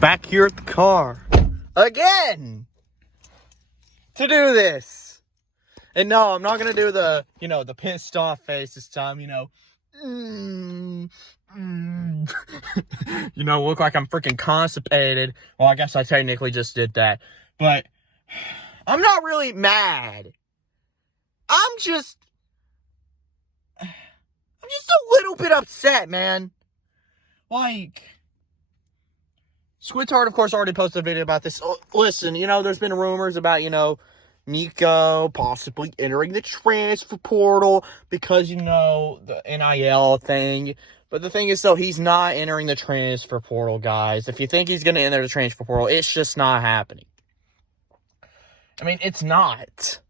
Back here at the car again to do this. And no, I'm not gonna do the, the pissed off face this time, look like I'm freaking constipated. Well, I guess I technically just did that. But I'm not really mad. I'm just a little bit upset, man. Like, Squidtard, of course, already posted a video about this. Listen, there's been rumors about, Nico possibly entering the transfer portal because, the NIL thing. But the thing is, though, he's not entering the transfer portal, guys. If you think he's going to enter the transfer portal, it's just not happening. I mean, it's not.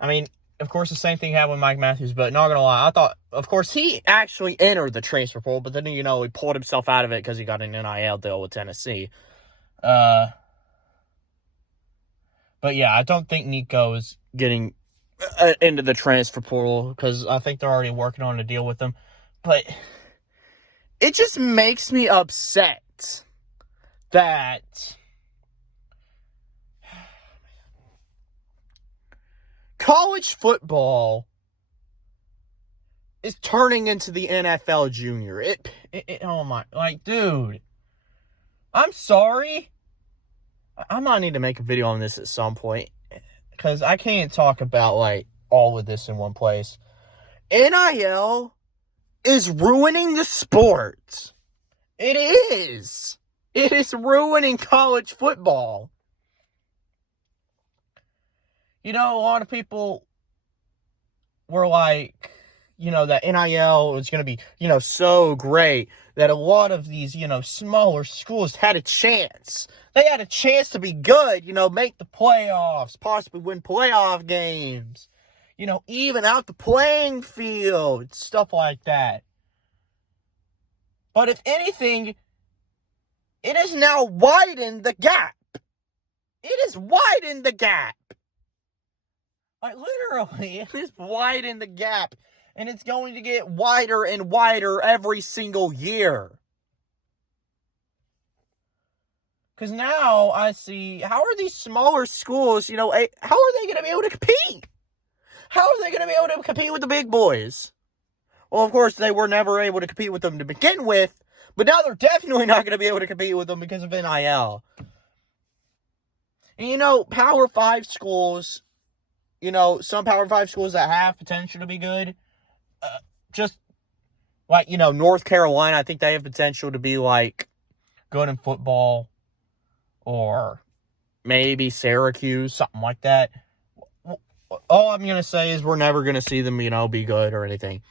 I mean, of course, the same thing happened with Mike Matthews, but not going to lie, I thought, of course, he actually entered the transfer portal, but then, he pulled himself out of it because he got an NIL deal with Tennessee. But yeah, I don't think Nico is getting into the transfer portal because I think they're already working on a deal with him. But it just makes me upset that college football is turning into the NFL junior. Oh my, dude, I'm sorry. I might need to make a video on this at some point because I can't talk about, all of this in one place. NIL is ruining the sport. It is. It is ruining college football. A lot of people were like, that NIL was going to be, so great that a lot of these, smaller schools had a chance. They had a chance to be good, make the playoffs, possibly win playoff games, even out the playing field, stuff like that. But if anything, it has now widened the gap. It has widened the gap. Literally, it has widened the gap. And it's going to get wider and wider every single year. Because now I see, how are these smaller schools, how are they going to be able to compete? How are they going to be able to compete with the big boys? Well, of course, they were never able to compete with them to begin with. But now they're definitely not going to be able to compete with them because of NIL. And Power 5 schools, some Power 5 schools that have potential to be good, just like, North Carolina, I think they have potential to be good in football, or maybe Syracuse, something like that. All I'm going to say is we're never going to see them, be good or anything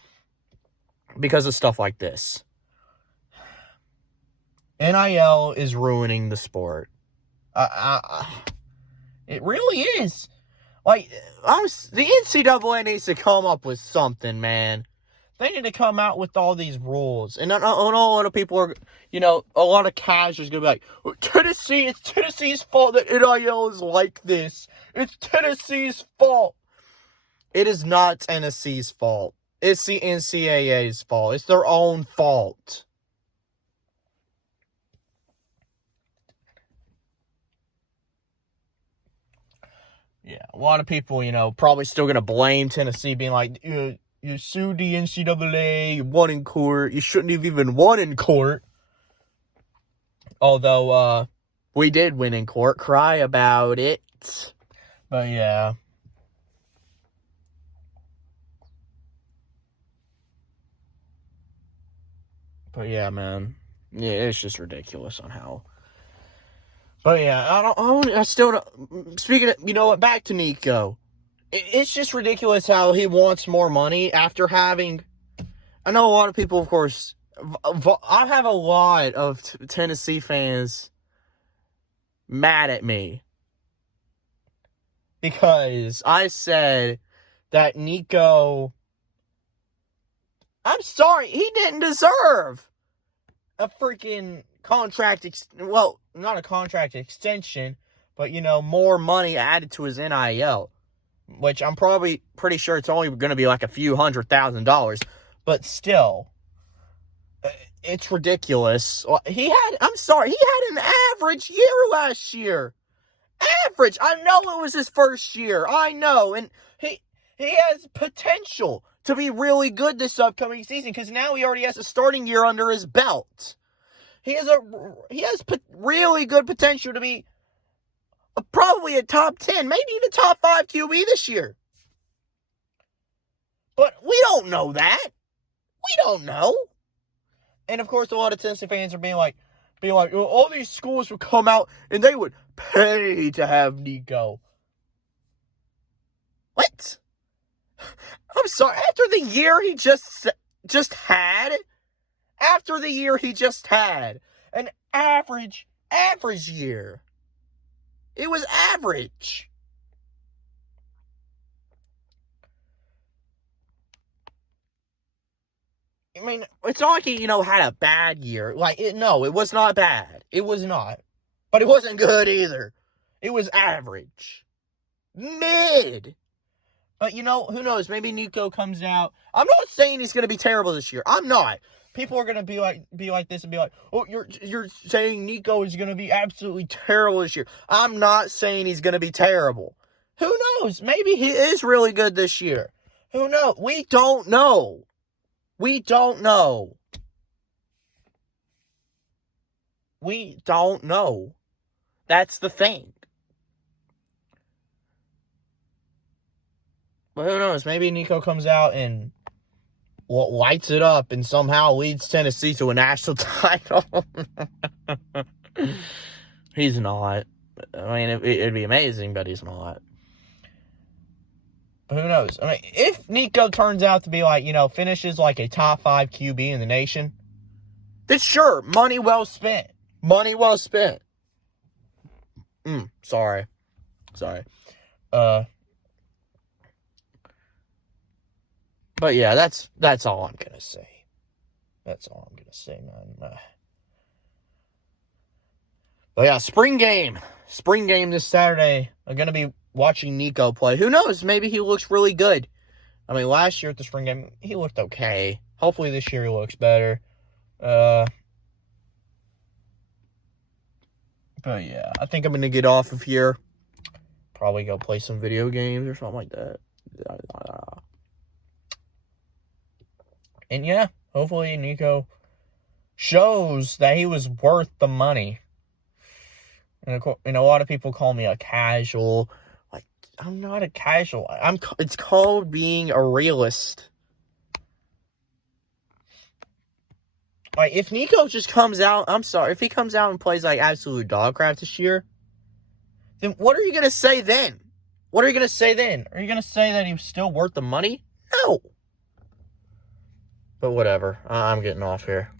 because of stuff like this. NIL is ruining the sport. It really is. The NCAA needs to come up with something, man. They need to come out with all these rules. And I know a lot of people are, a lot of casuals going to be like, it's Tennessee's fault that NIL is like this. It's Tennessee's fault. It is not Tennessee's fault. It's the NCAA's fault. It's their own fault. Yeah, a lot of people, probably still going to blame Tennessee, being like, you sued the NCAA, you won in court, you shouldn't have even won in court. Although, we did win in court, cry about it. But yeah. But yeah, man. Yeah, it's just ridiculous on how. But yeah, I still don't. Speaking of, back to Nico. It's just ridiculous how he wants more money after having. I know a lot of people, of course. I have a lot of Tennessee fans mad at me because I said that Nico. I'm sorry, he didn't deserve a freaking contract. Well, not a contract extension, but more money added to his NIL. Which I'm pretty sure it's only going to be like a few $100,000. But still, It's ridiculous. I'm sorry, he had an average year last year. Average. I know it was his first year. I know. And he has potential to be really good this upcoming season because now he already has a starting year under his belt. He has really good potential to be probably a top 10, maybe even top 5 QB this year. But we don't know that. We don't know. And of course, a lot of Tennessee fans are being like, well, all these schools would come out and they would pay to have Nico. What? I'm sorry. After the year he just had, an average year. It was average. I mean, it's not like he, had a bad year. No, it was not bad. It was not. But it wasn't good either. It was average. Mid. But, who knows? Maybe Nico comes out. I'm not saying he's going to be terrible this year. I'm not. People are going to be like this and be like, oh, you're saying Nico is going to be absolutely terrible this year. I'm not saying he's going to be terrible. Who knows? Maybe he is really good this year. Who knows? We don't know. We don't know. We don't know. That's the thing. But who knows? Maybe Nico comes out and lights it up and somehow leads Tennessee to a national title. He's not. I mean, it'd be amazing, but he's not. But who knows? I mean, if Nico turns out to be finishes like a top 5 QB in the nation, then sure, money well spent. Money well spent. Sorry. But yeah, that's all I'm gonna say. That's all I'm gonna say, man. But yeah, spring game this Saturday. I'm gonna be watching Nico play. Who knows? Maybe he looks really good. I mean, last year at the spring game, he looked okay. Hopefully this year he looks better. But yeah, I think I'm gonna get off of here. Probably go play some video games or something like that. And yeah, hopefully Nico shows that he was worth the money. And a lot of people call me a casual. I'm not a casual. It's called being a realist. If Nico just comes out, I'm sorry, if he comes out and plays absolute dog crap this year, then what are you going to say then? Are you going to say that he was still worth the money? No. But whatever. I'm getting off here.